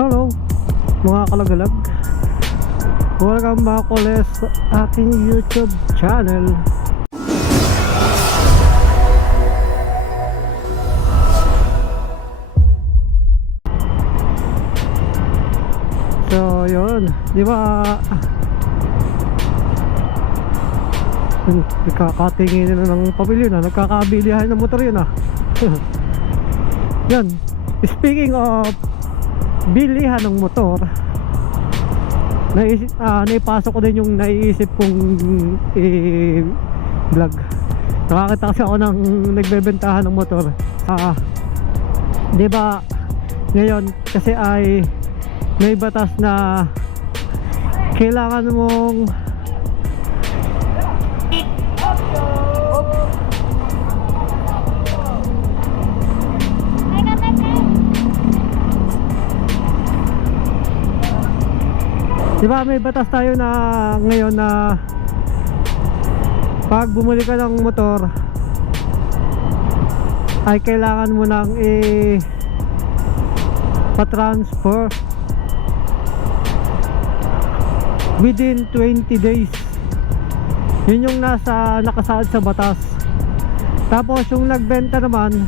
Hello mga kalagalag Welcome back ulit sa ating YouTube channel. So yun, di ba Nagkakatingin na ng pamilya na Nagkakabilihan ng motor yun ah. Yan Speaking of bilihan ng motor. Naisip, ah, naipasok ko din yung naiisip kong i-vlog nakakita kasi ako ng nagbebentahan ng motor. Ah, di ba ngayon kasi ay may batas na kailangan mong Di ba may batas tayo na ngayon na pag bumili ka ng motor ay kailangan mo nang i pa-transfer within 20 days. Yun yung nasa nakasaad sa batas. Tapos yung nagbenta naman,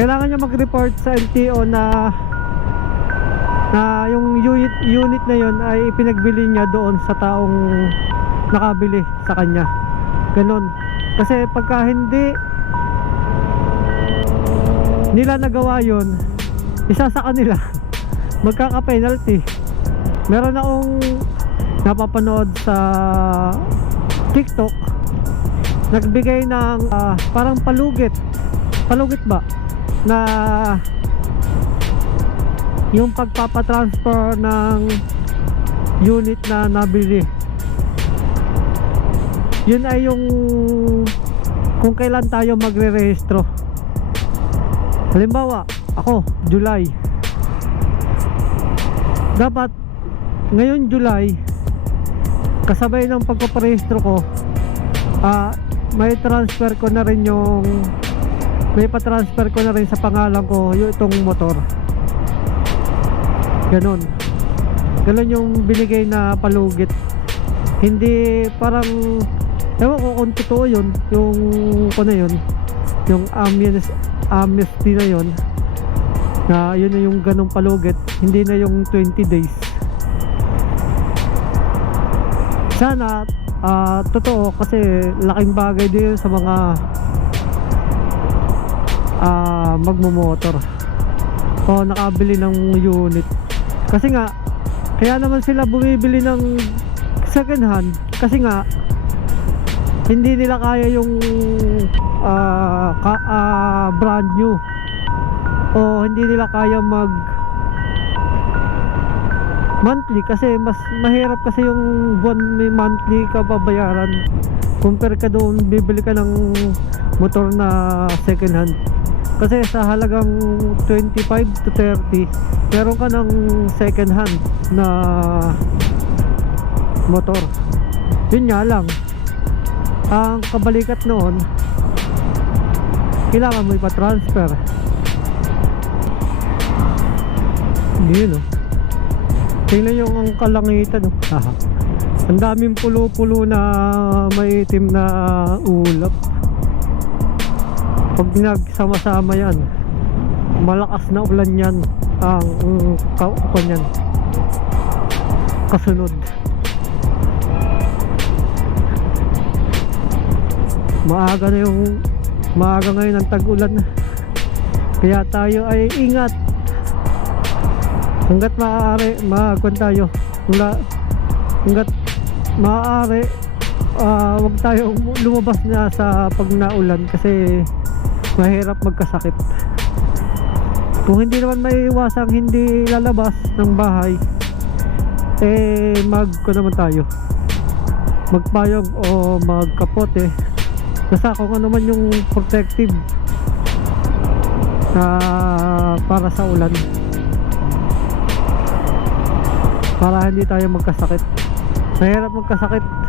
kailangan niya mag-report sa LTO na na yung unit, unit na yon ay pinagbili niya doon sa taong nakabili sa kanya. Ganon. Kasi pagka hindi nila nagawa yon isa sa kanila magkaka penalty meron akong napapanood sa tiktok. Nagbigay ng ah, parang palugit. Palugit ba? Na yung pagpapatransfer ng unit na nabili. Yun ay yung kung kailan tayo magre-rehistro. Halimbawa ako July. Dapat ngayon July kasabay ng pagpaparehistro ko ah may transfer ko na rin yung may pa-transfer ko na rin sa pangalan ko yung itong motor Ganon. Ganon yung binigay na palugit. Hindi parang ewan ko kung totoo yun yung na yun yung amnesty, amnesty na yun na yun na yung ganong palugit hindi na yung 20 days sana ah, totoo kasi laking bagay din sa mga ah, magmumotor o nakabili ng unit kasi nga kaya naman sila bumibili ng second hand. Kasi nga hindi nila kaya yung ah, ka- ah, brand new. O hindi nila kaya mag monthly. Kasi mas mahirap kasi yung buwan may monthly ka babayaran. Compare ka doon bibili ka ng motor na second hand kasi sa halagang 25 to 30 meron ka ng second hand na motor. Yun nga lang. Ang kabalikat noon kailangan mo ipa-transfer. Yun oh. Tingnan yung ang kalangitan oh. Ang daming pulo-pulo na may itim na ulap pag nagsama-sama yan malakas na ulan yan ang um, yan. Kasunod. Maaga na yung maaga ngayon ang tag-ulan. Kaya tayo ay ingat. Hanggat maaari maagwan tayo. Hangga, hanggat maaari ah, wag tayo lumabas na sa pag naulan kasi mahirap magkasakit. Kung hindi naman may iwasang hindi lalabas ng bahay eh mag ko naman tayo? Magpayog o magkapote? Basta kung ano man yung protective na para sa ulan. Para hindi tayo magkasakit. Mahirap magkasakit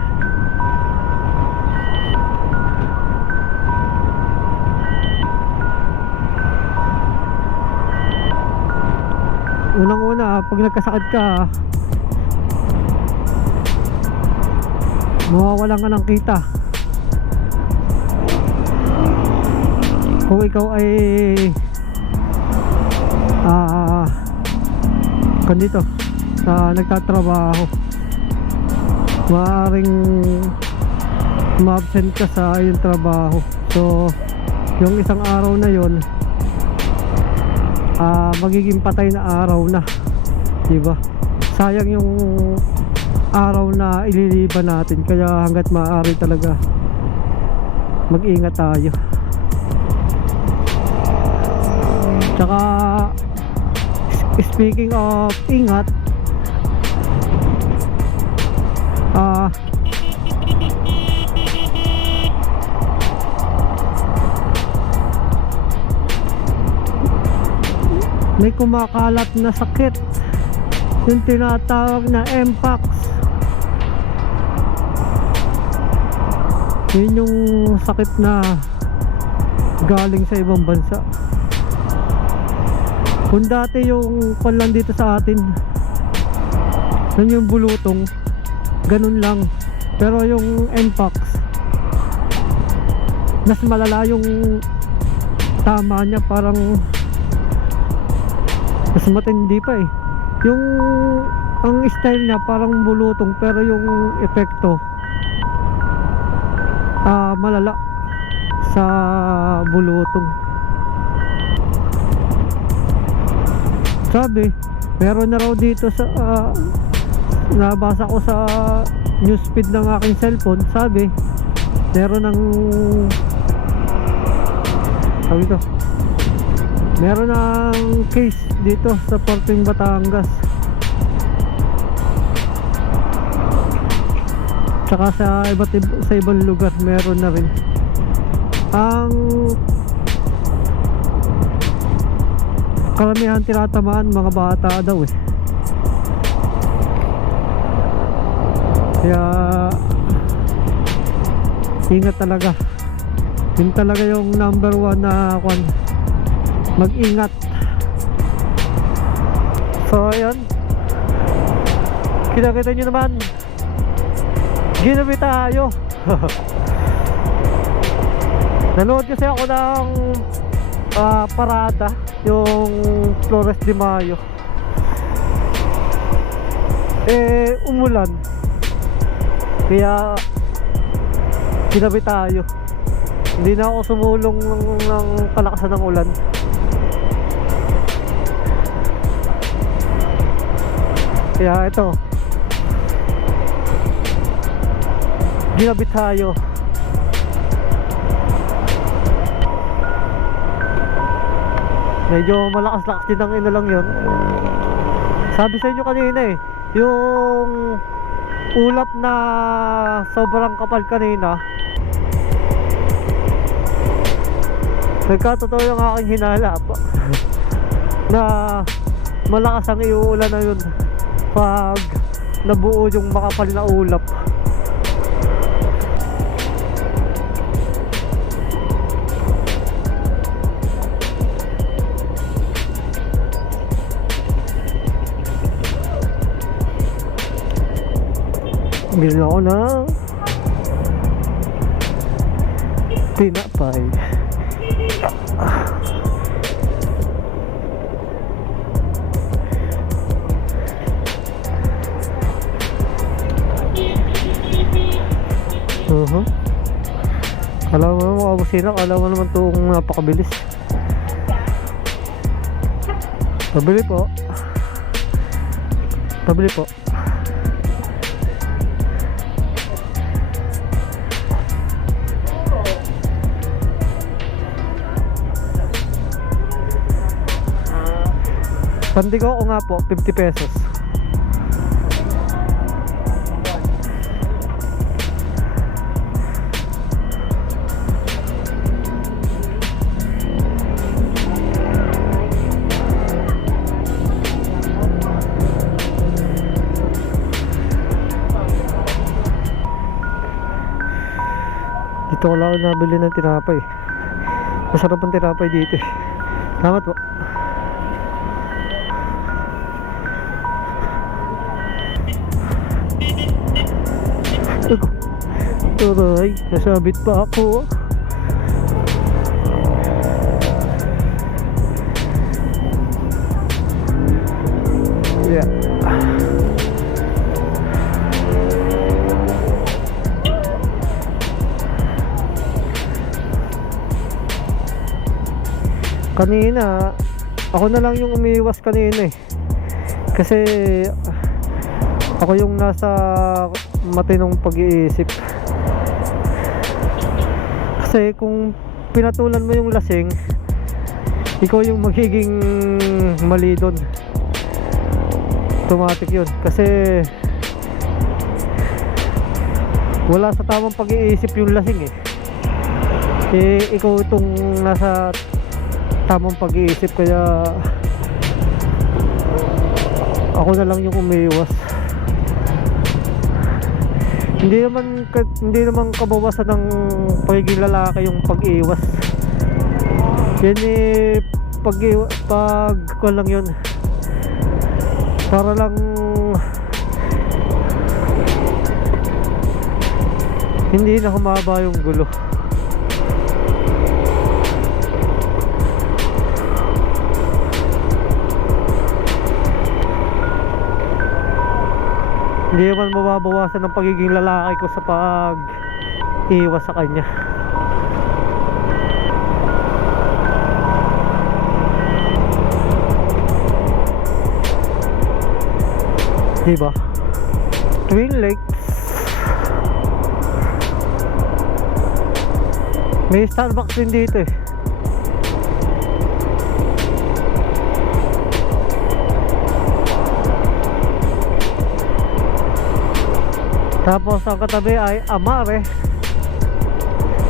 unang-una, pag nagkasakit ka, mawawalan ka ng kita. Kung ikaw ay ah kan dito sa nagtatrabaho maaaring ma-absent ka sa iyong trabaho so yung isang araw na yon ah magiging patay na araw na di ba? Sayang yung araw na ililiban natin kaya hanggat maaari talaga mag-ingat tayo. Tsaka speaking of ingat may kumakalat na sakit. Yung tinatawag na Mpox yun yung sakit na galing sa ibang bansa. Kung dati yung kwan lang dito sa atin yun yung bulutong ganun lang. Pero yung Mpox mas malala yung tama niya. Parang mas matindi pa eh. Yung ang style niya parang bulutong pero yung epekto ah malala sa bulutong. Sabi meron na raw dito sa ah, nabasa ko sa newsfeed ng aking cellphone. Sabi meron ng sabi ito meron ng case dito sa Porting Batangas. Tsaka sa iba't ib- sa ibang lugar meron na rin. Ang karamihan tinatamaan mga bata daw eh. Kaya ingat talaga. Yun talaga yung number one na kwan mag-ingat. So ayan kita-kita nyo naman. Ginabi tayo. Nanood kasi ako ng ah, parada yung Flores de Mayo. Eh umulan. Kaya ginabi tayo. Hindi na ako sumulong ng, ng kalakasan ng ulan kaya ito. Ginabit tayo. Medyo malakas-lakas din ang ino lang yun. Sabi sa inyo kanina eh yung ulap na sobrang kapal kanina nagkatotoo yung aking hinala pa na malakas ang iuulan na yun pag nabuo yung makapal na ulap Bili ako ng tinapay. Kala mo naman mga busina, kala mo naman itong napakabilis. Pabili po. Pabili po. Pandigo ko nga po, 50 pesos. Dito wala akong nabili ng tinapay. Masarap ang tinapay dito. Eh. Salamat po. Tuloy, nasabit pa ako. Kanina, ako na lang yung umiiwas kanina eh. Kasi ako yung nasa matinong pag-iisip. Kasi kung pinatulan mo yung lasing, ikaw yung magiging mali doon. Automatic yun. Kasi wala sa tamang pag-iisip yung lasing eh. Eh, ikaw itong nasa tamang pag-iisip kaya ako na lang yung umiiwas. Hindi naman hindi naman kabawasan ng pagiging lalaki yung pag-iwas. Yan eh pag pag ko lang yun. Para lang hindi na humaba yung gulo hindi naman mababawasan ng pagiging lalaki ko sa pag iwas sa kanya. Diba? Twin Lakes. May Starbucks din dito eh Tapos ang katabi ay Amare.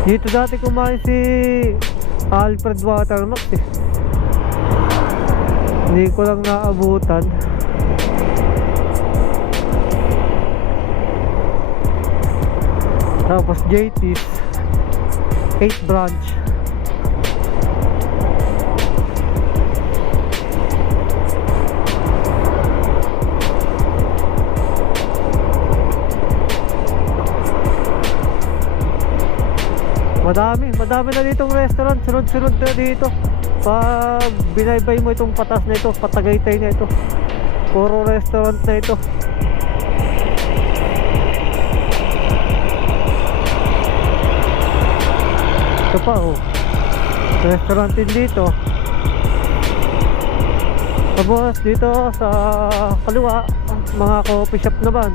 Dito dati kumain si Alfred Watermax eh. Hindi ko lang naabutan. Tapos JT's 8 branch. Madami, madami na ditong restaurant, sunod-sunod na dito. Pag binaybay mo itong patas na ito, patagaytay na ito. Puro restaurant na ito. Ito pa oh. Restaurant din dito. Tapos dito sa kaliwa, mga coffee shop naman.